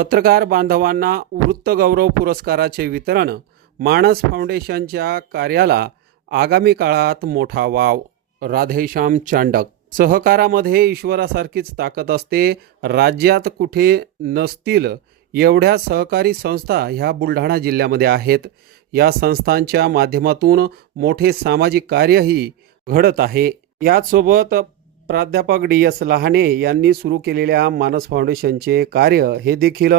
पत्रकार बांधवांना वृत्तगौरव पुरस्काराचे वितरण मानस फाउंडेशनच्या कार्याला आगामी काळात मोठा वाव. राधेश्याम चांडक. सहकारामध्ये ईश्वरासारखीच ताकद असते राज्यात कुठे नसतील एवढ्या सहकारी संस्था ह्या बुलढाणा जिल्ह्यामध्ये आहेत. या संस्थांच्या माध्यमातून मोठे सामाजिक कार्यही घडत आहे. याचसोबत प्राध्यापक डी एस लहाने यांनी सुरू केलेल्या मानस फाउंडेशनचे कार्य हे देखील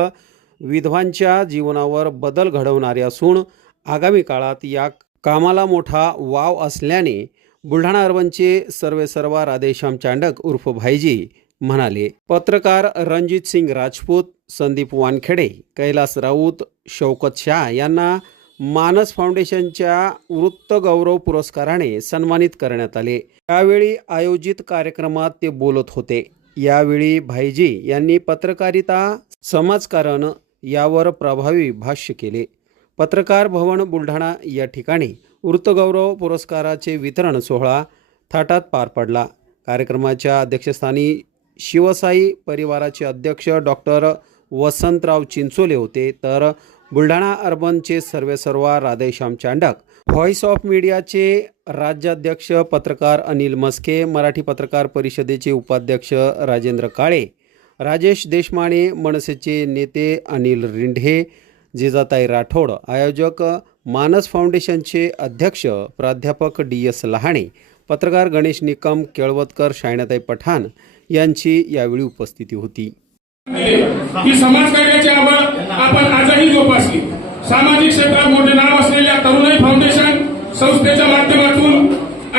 विधवांच्या जीवनावर बदल घडवणारे असून आगामी काळात या कामाला मोठा वाव असल्याने बुलढाणा अर्बनचे सर्वेसर्वा राधेश्याम चांडक उर्फ भाईजी म्हणाले. पत्रकार रणजित सिंग राजपूत संदीप वानखेडे कैलास राऊत शौकत शाह यांना मानस फाउंडेशनच्या वृत्तगौरव पुरस्काराने सन्मानित करण्यात आले. यावेळी आयोजित कार्यक्रमात ते बोलत होते. यावेळी भाईजी यांनी पत्रकारिता समाजकारण यावर प्रभावी भाष्य केले. पत्रकार भवन बुलढाणा या ठिकाणी वृत्तगौरव पुरस्काराचे वितरण सोहळा थाटात पार पडला. कार्यक्रमाच्या अध्यक्षस्थानी शिवसाई परिवाराचे अध्यक्ष डॉक्टर वसंतराव चिंचोले होते. तर बुलढाणा अर्बनचे सर्वेसर्वा राधेश्याम चांडक. व्हॉइस ऑफ मीडियाचे राज्याध्यक्ष पत्रकार अनिल मस्के मराठी पत्रकार परिषदेचे उपाध्यक्ष राजेंद्र काळे राजेश देशमाने मनसेचे नेते अनिल रिंढे जिजाताई राठोड आयोजक मानस फाउंडेशनचे अध्यक्ष प्राध्यापक डी एस लहाणे पत्रकार गणेश निकम केळवतकर शायनाताई पठाण यांची यावेळी उपस्थिती होती. ही समाजकार्याची आवड आपण आजही जोपासली. सामाजिक क्षेत्रात मोठे नाव असलेल्या तरुणाई फाउंडेशन संस्थेच्या माध्यमातून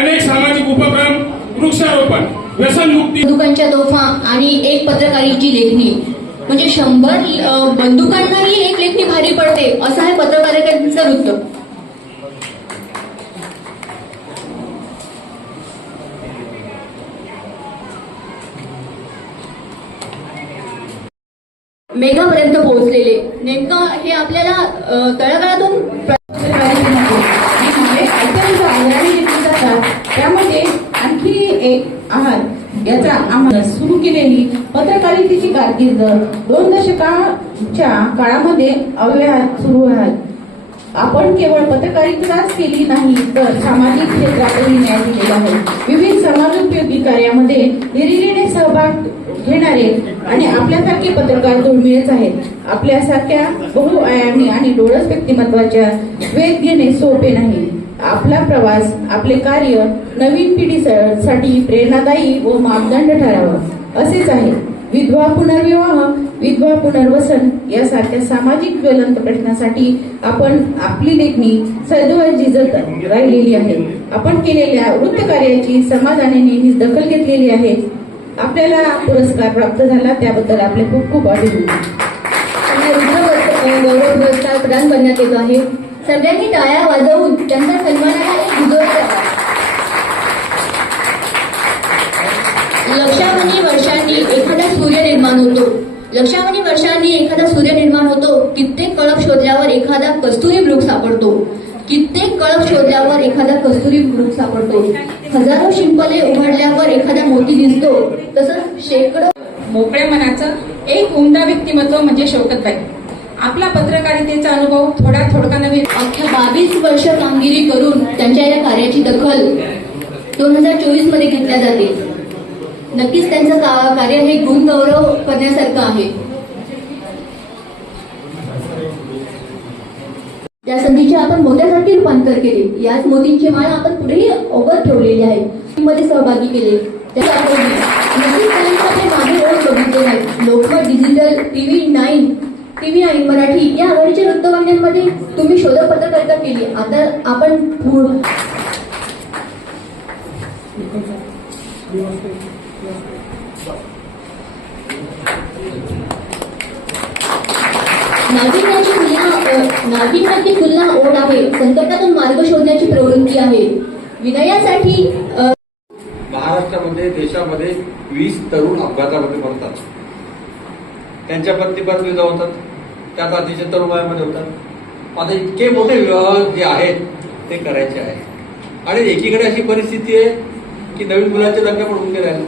अनेक सामाजिक उपक्रम वृक्षारोपण व्यसनमुक्ती बंदुकांच्या तोफा आणि एक पत्रकारीची लेखणी. म्हणजे शंभर बंदुकांनाही एक लेखणी भारी पडते असं आहे पत्रकारितेचं वृत्त. मेघापर्यंत पोहोचलेले. नेमकं हे आपल्याला तळागाळातून जातात त्यामध्ये आणखी एक आहार याचा आम्हाला सुरू केलेली पत्रकारितेची कारकीर्द दोन दशकाच्या काळामध्ये अव्याहत सुरू आहे आपण केवळ पत्रकारिताच केली नाही तर सामाजिक क्षेत्रातही न्याय दिलेला आहे. विविध समाजोपयोगी कार्यामध्ये हिरिरीने सहभाग घेणारे आणि आपल्यासारखे पत्रकार दुर्मिळच आहेत. आपल्यासारख्या बहुआयामी आणि डोळस व्यक्तिमत्वाच्या वेध घेणे सोपे नाही. आपला प्रवास आपले कार्य नवीन पिढीसाठी प्रेरणादायी व मापदंड ठरावं. असेच आहे. विधवा पुनर्विवाह विधवा पुनर्वसन यासारख्या सामाजिक ज्वलंत प्रश्नासाठी आपण आपली लेखणी सदैव झिजत राहिलेली आहे. आपण केलेल्या वृत्तकार्याची समाजाने नेहमीच दखल घेतलेली आहे. आपल्याला पुरस्कार प्राप्त झाला त्याबद्दल आपले खूप खूप अभिनंदन. गौरव पुरस्कार प्रदान करण्यात येतो आहे. सगळ्यांनी टाळ्या वाजवून त्यांचा सन्मानाला लक्षावधी वर्षांनी एखादा सूर्य निर्माण होतो. लक्षावधी वर्षांनी एखादा सूर्य निर्माण होतो. कित्येक कळप शोधल्यावर एखादा कस्तुरी मृग सापडतो. कित्येक कळप शोधल्यावर एखादा कस्तुरी मृग सापडतो. हजारो शिंपले उघडल्यावर एखादा मोती दिसतो. तसंच शेकडो मोकळ्या मनाचं एक उमदा व्यक्तिमत्व म्हणजे शौकतबाई. आपला पत्रकारितेचा अनुभव थोडा थोडका नव्हे अख्ख्या बावीस वर्ष कामगिरी करून त्यांच्या या कार्याची दखल दोन हजार चोवीसमध्ये घेतल्या जाते. नक्कीच त्यांचं कार्य हे गुण गौरव करण्यासारखं आहे. त्या संधीचे आपण मोत्यासारखे रूपांतर केले. याच मोतींची माळा आपण पुढेही ओघत ठेवलेली आहे मध्ये सहभागी केले. मागे Lokmat digital TV nine TV nine Marathi या आघाडीच्या वृत्तवाहिन्यांमध्ये तुम्ही शोधक पत्रकारिता केली. आता आपण नागरिकांची नाविन्याची तुलना अ, तुलना ओढ आहे. संकटातून मार्ग शोधण्याची प्रवृत्ती आहे. विनयासाठी महाराष्ट्रामध्ये देशामध्ये वीस तरुण अपघातामध्ये मरतात. त्यांच्या पत्नी पत्नी होतात. त्यात अतिशय तरुण वयामध्ये होतात. आता इतके मोठे विवाह जे आहेत ते करायचे आहे आणि एकीकडे अशी परिस्थिती आहे की नवीन मुलांचे लग्न पण होऊन गेले आहेत.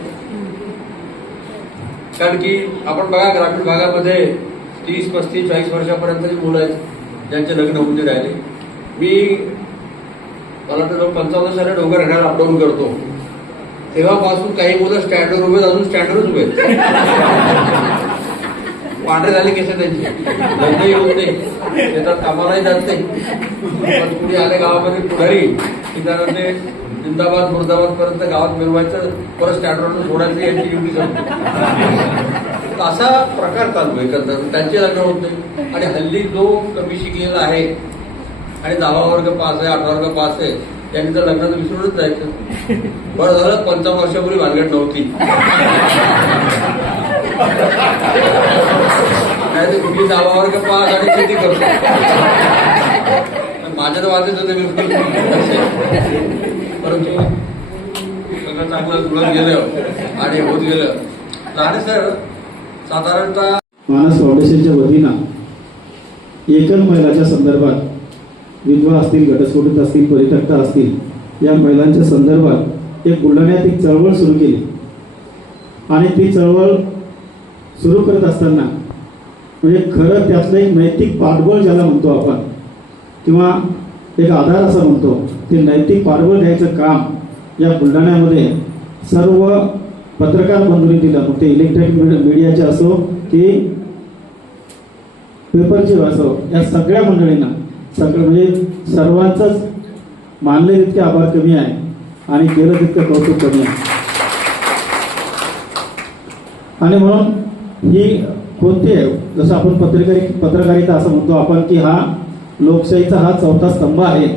कारण की आपण बघा ग्रामीण भागामध्ये तीस पस्तीस चाळीस वर्षापर्यंतची मुलं आहेत ज्यांचे लग्न होऊन राहिले मी मला वाटतं पंचावन्न साली डोंगर राहण्याला अपडाऊन करतो तेव्हापासून काही मुलं स्टँडवर उभे अजून स्टँडवरच उभे पांढरे झाले कसे त्यांचे. लग्न येऊन नाही शेतात कामालाही जात नाही. कुणी आले गावामध्ये पुढारी की त्यांना ते जिंदाबाद मुर्दाबाद पर्यंत गावात मिरवायचं परत स्टँडवर सोडायचं यांची ड्युटी संपली असा प्रकार चालू आहे. एकंदर त्यांचे लग्न होत नाही. आणि हल्ली जो कमी शिकलेला आहे आणि दहावा वर्ग पास आहे अठरा वर्ग पास आहे त्यांनी तर लग्नाचं विसरूनच जायचं. बरं झालं पंचावन्न वर्षापूर्वी भानगड नव्हती. नाही तर मी दहावा वर्ग पास आणि शेती करतो माझ्या तर वाचत होते बिलकुल परंतु सगळं चांगलं जुळत गेलं आणि होत गेलं. राणे सर साधारणतः मानस फाउंडेशनच्या वतीनं एकल महिलाच्या संदर्भात विधवा असतील घटस्फोटित असतील परित्यक्ता असतील या महिलांच्या संदर्भात एक बुलढाण्यात एक चळवळ सुरू केली. आणि ती चळवळ सुरू करत असताना म्हणजे खरं त्यातलं एक नैतिक पाठबळ ज्याला म्हणतो आपण किंवा एक आधार असं म्हणतो ते नैतिक पाठबळ द्यायचं काम या बुलढाण्यामध्ये सर्व पत्रकार बंधूंनी दिलं. मग ते इलेक्ट्रॉनिक मीडियाचे असो की पेपरचे असो या सगळ्या मंडळींना सगळं म्हणजे सर्वांचाच मानले तितके आभार कमी आहे आणि केलं तितकं कौतुक कमी आहे. आणि म्हणून ही कोणती आहे? जसं आपण पत्रकारी पत्रकारिता असं म्हणतो आपण की हा लोकशाहीचा हा चौथा स्तंभ आहे.